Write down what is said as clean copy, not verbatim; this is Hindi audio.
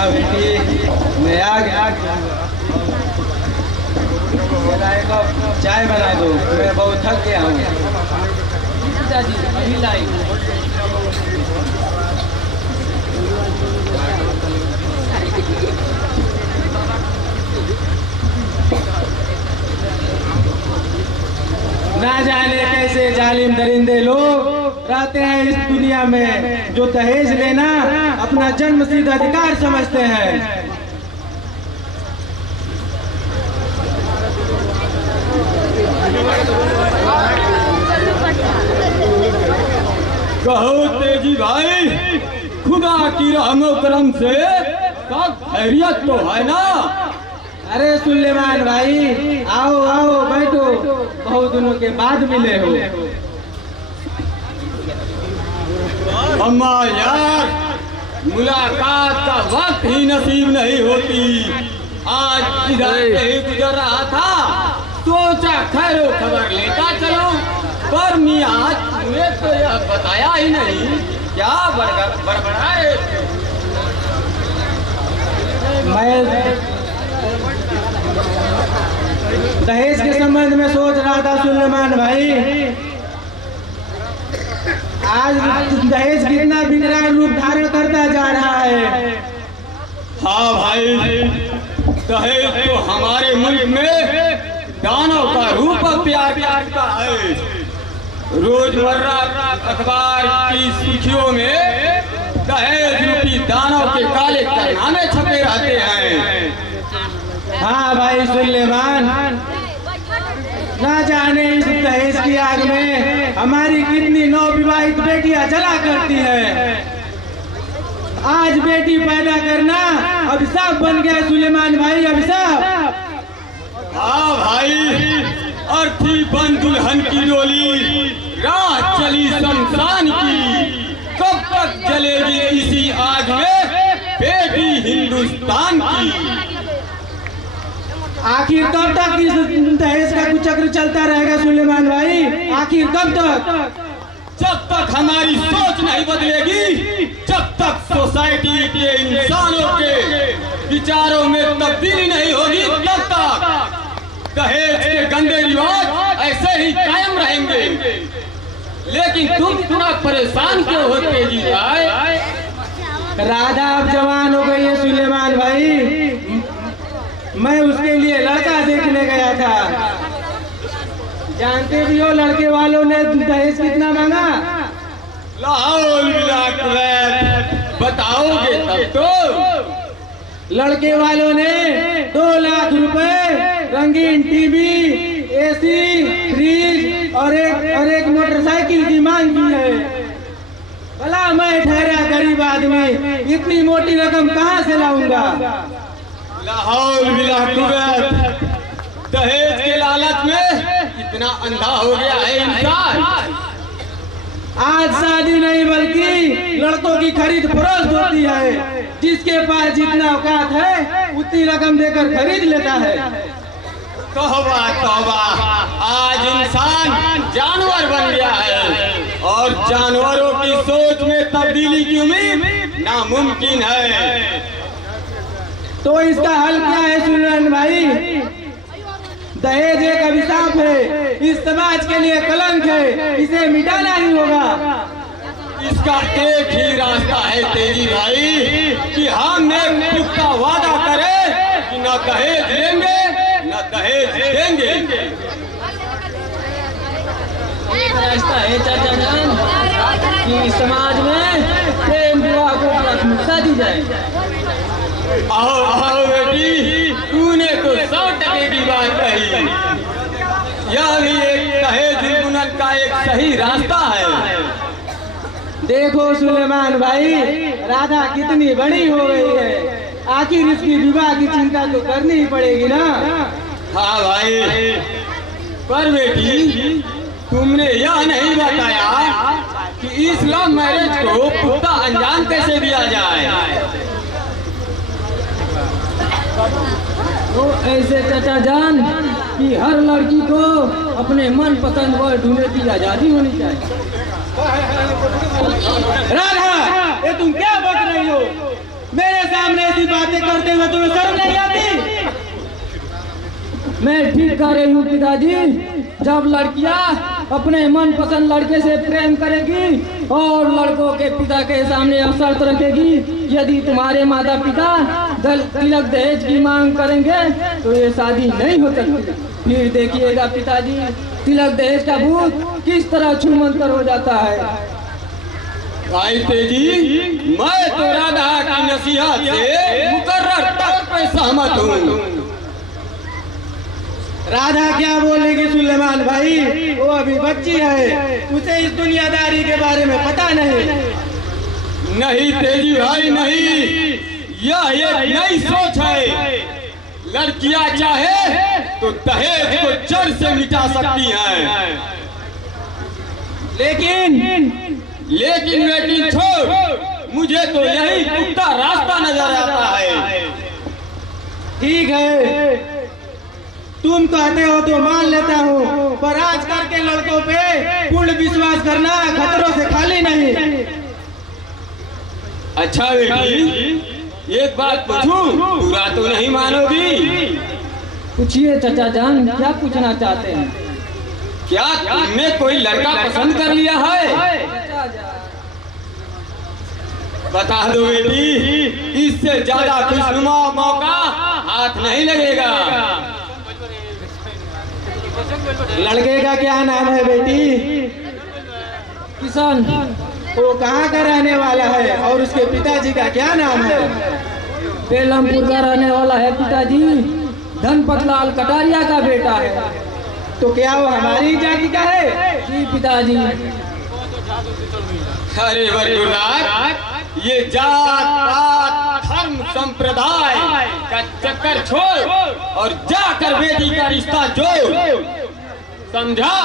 हाँ बेटी, मैं आ गया। चाय बना दो, मैं बहुत थक गया हूँ। पिताजी अभी लाई। ना जाने कैसे जालिम दरिंदे लोग रहते हैं इस दुनिया में, जो दहेज लेना अपना जन्मसिद्ध अधिकार समझते हैं। कहो तेजी भाई, खुदा की रहमो करम से सब खैरियत तो है ना? अरे सुलेमान भाई, आओ आओ बैठो, बहुत दिनों के बाद मिले हो। अम्मा यार, मुलाकात का वक्त ही नसीब नहीं होती। आज इधर से ही गुजर रहा था, सोचा खैरो खबर लेता चलो, पर मियाँ तुमने तो यह बताया ही नहीं, क्या बड़बड़ाए? मैं दहेज के संबंध में सोच रहा था सुलेमान भाई। आज दहेज कितना विकराल रूप धारण करता जा रहा है। हाँ भाई, दहेज तो हमारे मुल्क में दानव का रूप अख्तियार करता है। रोजमर्रा अखबार की सुर्खियों में दहेज रूपी दानव के काले कारनामे छपे रहते हैं। हाँ भाई सुलेमान, ना जाने इस दहेज की आग में हमारी कितनी नवविवाहित बेटियां जला करती है। आज बेटी पैदा करना अभिशाप बन गया सुलेमान भाई, अभिशाप। हाँ भाई, अर्थी बन दुल्हन की डोली, राह चली शमशान की, कब तक जलेगी इसी आग में बेटी हिंदुस्तान की? आखिर कब तक इस दहेज का कुचक्र चलता रहेगा सुलेमान भाई? आखिर कब तक? जब तक हमारी सोच नहीं बदलेगी, जब तक सोसाइटी के इंसानों के विचारों में तब्दीली नहीं होगी, तब तक दहेज के गंदे रिवाज ऐसे ही कायम रहेंगे। लेकिन तुम इतना परेशान क्यों हो तेजी भाई? राधा अब जवान हो गई है सुलेमान भाई, मैं उसके लिए लड़का देखने गया था। जानते भी हो लड़के वालों ने दहेज कितना मांगा? लाहौल बताओगे तब तो। लड़के वालों ने 2 लाख रुपए, रंगीन टीवी, एसी, फ्रिज और एक मोटरसाइकिल की मांग की है। भला मैं ठहरा गरीब आदमी इतनी मोटी रकम कहाँ से लाऊंगा? लाहौल दहेज के लालच में इतना अंधा हो गया है इंसान। आज शादी नहीं बल्कि लड़कों की खरीद फरोख्त होती है। जिसके पास जितना औकात है उतनी रकम देकर खरीद लेता है। तौबा तौबा, आज इंसान जानवर बन गया है और जानवरों की सोच में तब्दीली की उम्मीद नामुमकिन है। तो इसका हल क्या है सुलेमान भाई? दहेज एक अभिशाप है, इस समाज के लिए कलंक है, इसे मिटाना ही होगा। इसका एक ही रास्ता है तेजी भाई, कि हम एक पुख्ता वादा करें कि न दहेज लेंगे न दहेज देंगे। एक रास्ता है चाचा जान, कि समाज में प्रेम विवाह को प्राथमिकता दी जाए। आओ आओ बेटी, तूने तो 100% की बात कही। यह भी एक दहेज निर्मूलन का एक सही रास्ता है। देखो सुलेमान भाई, राधा कितनी बड़ी हो गई है, आखिर इसकी विवाह की चिंता तो करनी ही पड़ेगी ना। हाँ भाई, पर बेटी तुमने यह नहीं बताया कि इस लव मैरिज को पुख्ता अंजाम कैसे दिया जाए। तो ऐसे चाचा जान कि हर लड़की को अपने मन पसंद वर ढूंढने की आजादी होनी चाहिए। राधा, ये तुम क्या बक रही हो? मेरे सामने ऐसी करते हुए तुम्हें शर्म नहीं आती? मैं ठीक कह रही हूँ पिताजी। जब लड़कियाँ अपने मनपसंद लड़के से प्रेम करेगी और लड़कों के पिता के सामने शर्त रखेगी, यदि तुम्हारे माता पिता तिलक दहेज की मांग करेंगे तो ये शादी नहीं हो सकती। फिर देखिएगा पिताजी, तिलक दहेज का भूत किस तरह छूमंतर हो जाता है। भाई तेजी, मैं तो राधा की नसीहत से मुकर्रर तौर पर सहमत हूँ। राधा क्या बोलेगी सुलेमान भाई? वो अभी बच्ची है, उसे इस दुनियादारी के बारे में पता नहीं। नहीं तेजी भाई नहीं, यह एक नई सोच है। लड़कियां चाहे तो दहेज को जड़ से मिटा सकती हैं। लेकिन छोड़, मुझे तो यही पुख्ता रास्ता नजर आता है। ठीक है, तुम कहते हो तो मान लेता हूँ, पर आजकल के लड़कों पे पूर्ण विश्वास करना खतरों से खाली नहीं। अच्छा बेटी, एक बात पूछूं, पूरा तो नहीं मानोगी? पूछिए चाचा जान, क्या पूछना चाहते हैं? क्या तुमने कोई लड़का पसंद कर लिया है? बता दो बेटी, इससे ज्यादा खुशनुमा मौका हाथ नहीं लगेगा। लड़के का क्या नाम है बेटी? किशन। वो कहाँ का रहने वाला है और उसके पिताजी का क्या नाम है? बेलमपुर का रहने वाला है पिताजी, धनपत लाल कटारिया का बेटा है। तो क्या वो हमारी जाति का है? जी पिताजी। अरे वरगुरनाथ, ये जात पात धर्म संप्रदाय का चक्कर छोड़ और जाकर बेटी का रिश्ता जोड़, समझा?